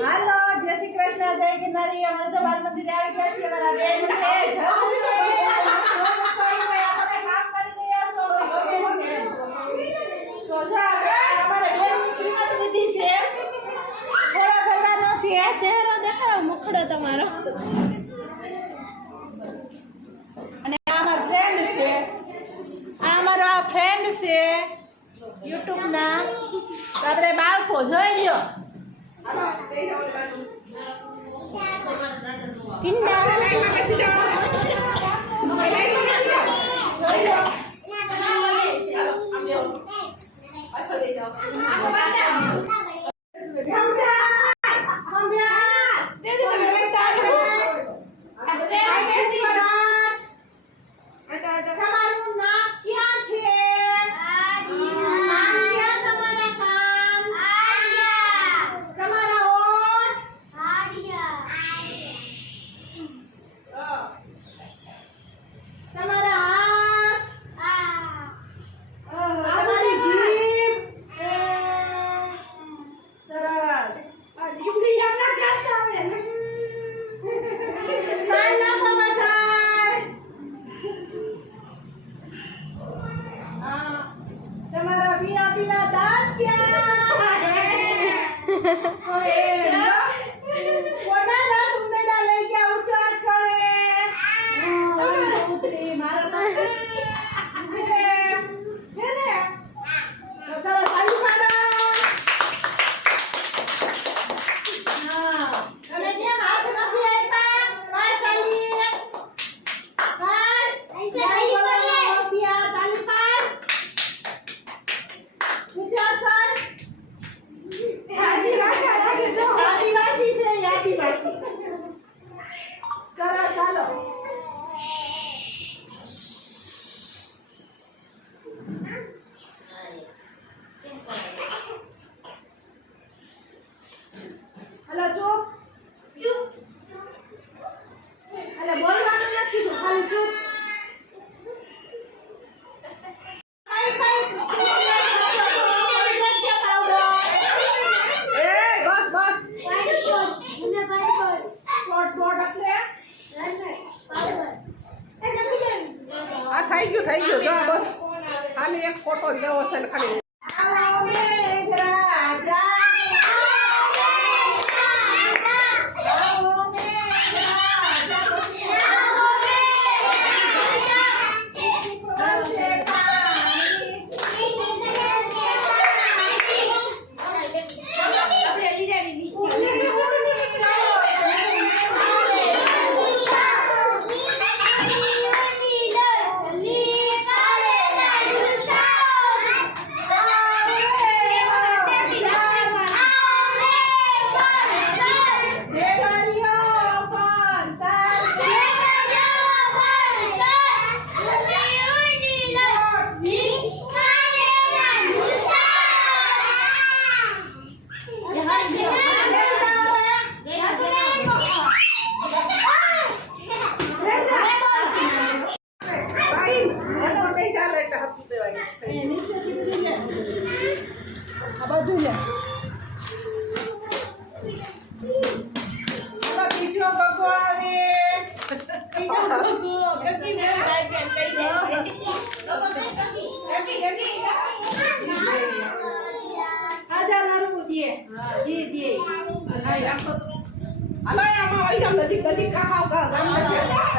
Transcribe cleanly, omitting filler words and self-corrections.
હાલો જય શ્રી કૃષ્ણ જય ગિરનારી અમે તો બાલ મંદિરે આવી ગયા છીએ મારા બેન છે કામ કરી રહ્યા છો તો જા અમારે બેન શ્રીમત વિધિ છે ગોળા ભરવાનો છે ચહેરો દેખાડો મુખડો તમારો અને આ મારો ફ્રેન્ડ છે આ મારો ફ્રેન્ડ છે YouTube ના આપણે બાળકો જોઈ લ્યો થઈ ગયું જો બસ ખાલી એક ફોટો લેવો છે ખાલી બધું લે બીજો ગગો આવે આજા નારું દે હાલો આમાં આવી જાવ નજીક ખાવ ગામ અમારા